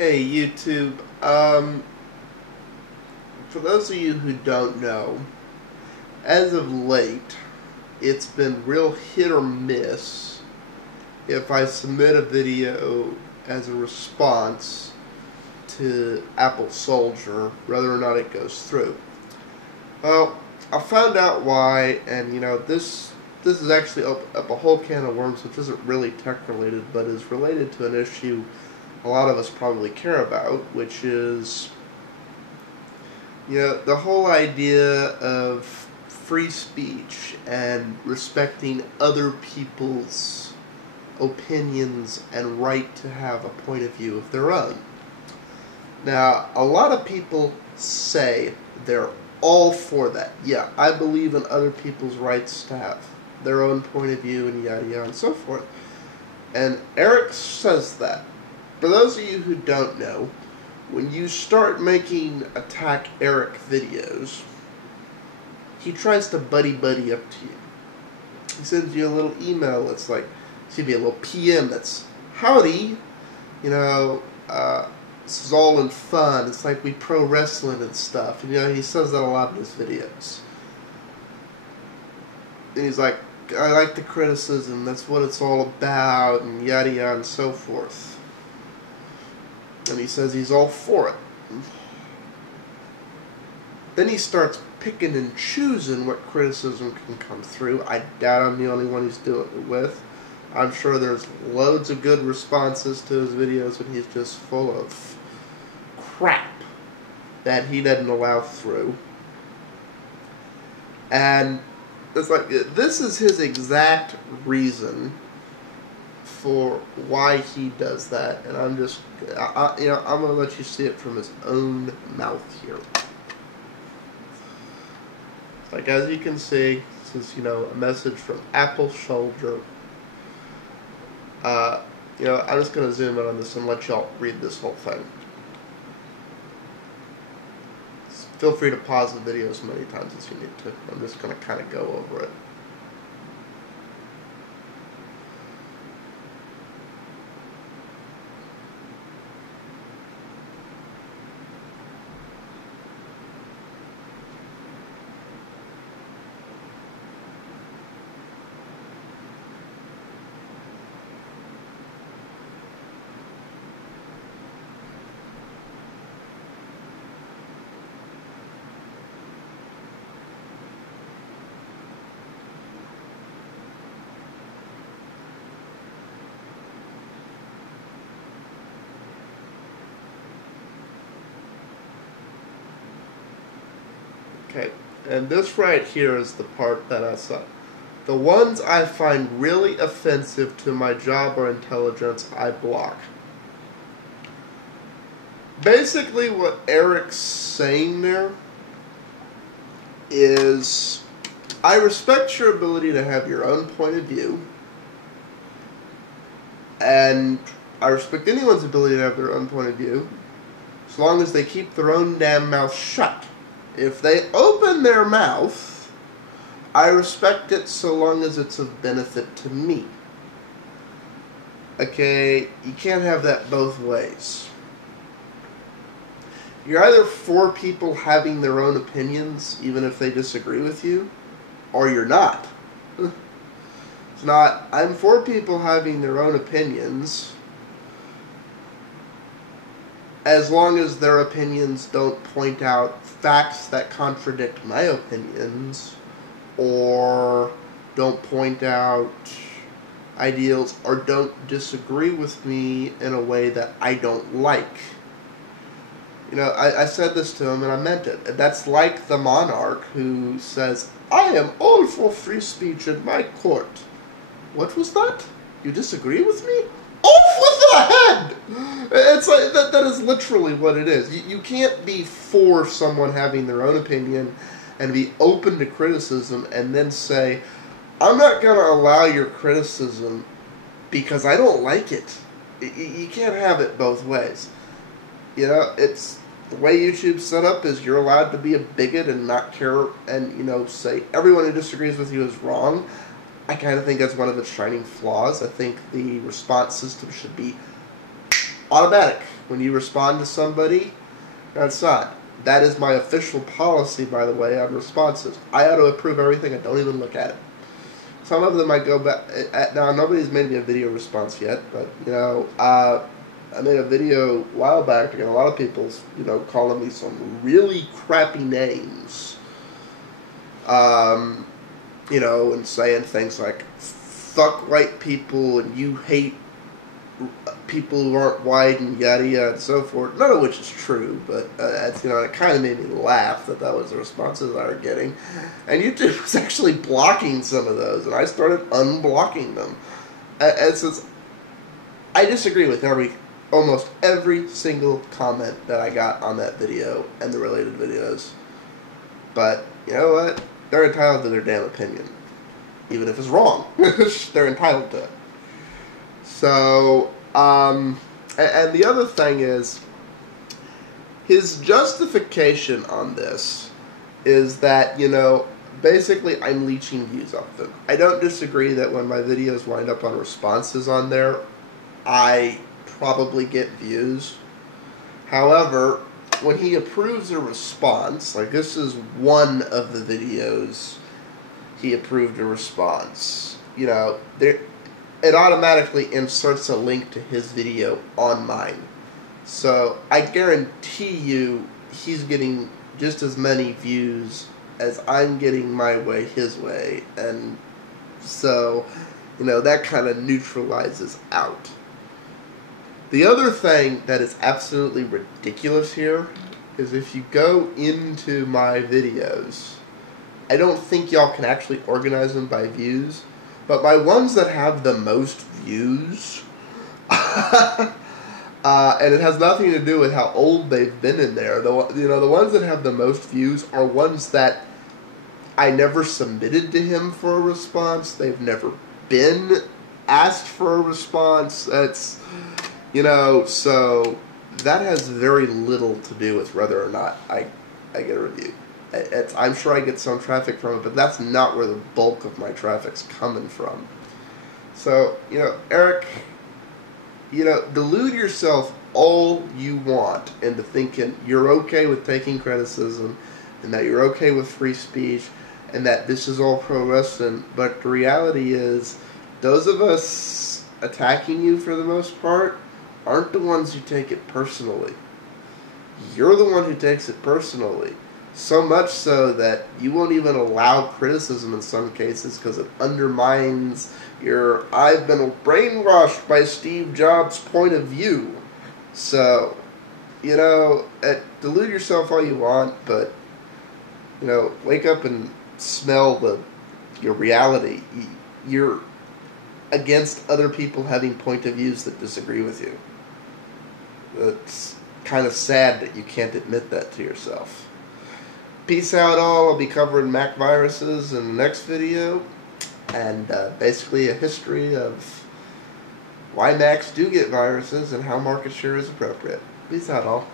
Hey YouTube, for those of you who don't know, as of late, it's been real hit or miss if I submit a video as a response to AppleSoldier, whether or not it goes through. Well, I found out why, and this is actually up a whole can of worms, which isn't really tech related, but is related to an issue a lot of us probably care about, which is, the whole idea of free speech and respecting other people's opinions and right to have a point of view of their own. Now, a lot of people say they're all for that. Yeah, I believe in other people's rights to have their own point of view and yada yada and so forth. And Eric says that. For those of you who don't know, when you start making Attack Eric videos, he tries to buddy-buddy up to you. He sends you a little email. It's like, excuse me, a little PM that's, howdy, this is all in fun. It's like we pro wrestling and stuff. And, he says that a lot in his videos. And he's like, I like the criticism. That's what it's all about, and yada yada and so forth. And he says he's all for it. Then he starts picking and choosing what criticism can come through. I doubt I'm the only one he's doing it with. I'm sure there's loads of good responses to his videos, and he's just full of crap that he doesn't allow through. And it's like, this is his exact reason for why he does that, and I'm just, I'm going to let you see it from his own mouth here. Like, as you can see, this is, a message from AppleSoldier. I'm just going to zoom in on this and let y'all read this whole thing. Feel free to pause the video as many times as you need to. I'm just going to kind of go over it. Okay, and this right here is the part that I saw. The ones I find really offensive to my job or intelligence, I block. Basically what Eric's saying there is, I respect your ability to have your own point of view, and I respect anyone's ability to have their own point of view, as long as they keep their own damn mouth shut. If they open their mouth, I respect it so long as it's of benefit to me. Okay, you can't have that both ways. You're either for people having their own opinions, even if they disagree with you, or you're not. It's not, I'm for people having their own opinions, as long as their opinions don't point out facts that contradict my opinions, or don't point out ideals, or don't disagree with me in a way that I don't like. I said this to him and I meant it. That's like the monarch who says, I am all for free speech in my court. What was that? You disagree with me? Off with the head! It's like, that is literally what it is. You can't be for someone having their own opinion and be open to criticism and then say, I'm not going to allow your criticism because I don't like it. You can't have it both ways. It's the way YouTube's set up is you're allowed to be a bigot and not care and, say everyone who disagrees with you is wrong. I kind of think that's one of its shining flaws. I think the response system should be automatic. When you respond to somebody, that's not. That is my official policy, by the way, on responses. I auto approve everything. I don't even look at it. Some of them might go back. Now, nobody's made me a video response yet, but, I made a video a while back, and a lot of people's, calling me some really crappy names. And saying things like, fuck white people, and you hate people who aren't white, and yada yada and so forth. None of which is true, but it kind of made me laugh that was the responses I were getting. And YouTube was actually blocking some of those, and I started unblocking them. And since I disagree with almost every single comment that I got on that video and the related videos, but you know what? They're entitled to their damn opinion, even if it's wrong. They're entitled to it. So, and the other thing is, his justification on this is that, basically I'm leeching views off them. I don't disagree that when my videos wind up on responses on there, I probably get views. However, when he approves a response, like this is one of the videos he approved a response, it automatically inserts a link to his video on mine. So I guarantee you he's getting just as many views as I'm getting my way his way. And so, that kind of neutralizes out. The other thing that is absolutely ridiculous here is if you go into my videos, I don't think y'all can actually organize them by views, but my ones that have the most views, and it has nothing to do with how old they've been in there. The ones that have the most views are ones that I never submitted to him for a response. They've never been asked for a response. That's, so that has very little to do with whether or not I get a review. I'm sure I get some traffic from it, but that's not where the bulk of my traffic's coming from. So, Eric, delude yourself all you want into thinking you're okay with taking criticism and that you're okay with free speech and that this is all pro wrestling, but the reality is those of us attacking you for the most part aren't the ones who take it personally. You're the one who takes it personally. So much so that you won't even allow criticism in some cases because it undermines your I've been brainwashed by Steve Jobs' point of view. So, delude yourself all you want, but, wake up and smell your reality. You're against other people having point of views that disagree with you. It's kind of sad that you can't admit that to yourself. Peace out all. I'll be covering Mac viruses in the next video, and basically a history of why Macs do get viruses and how market share is appropriate. Peace out all.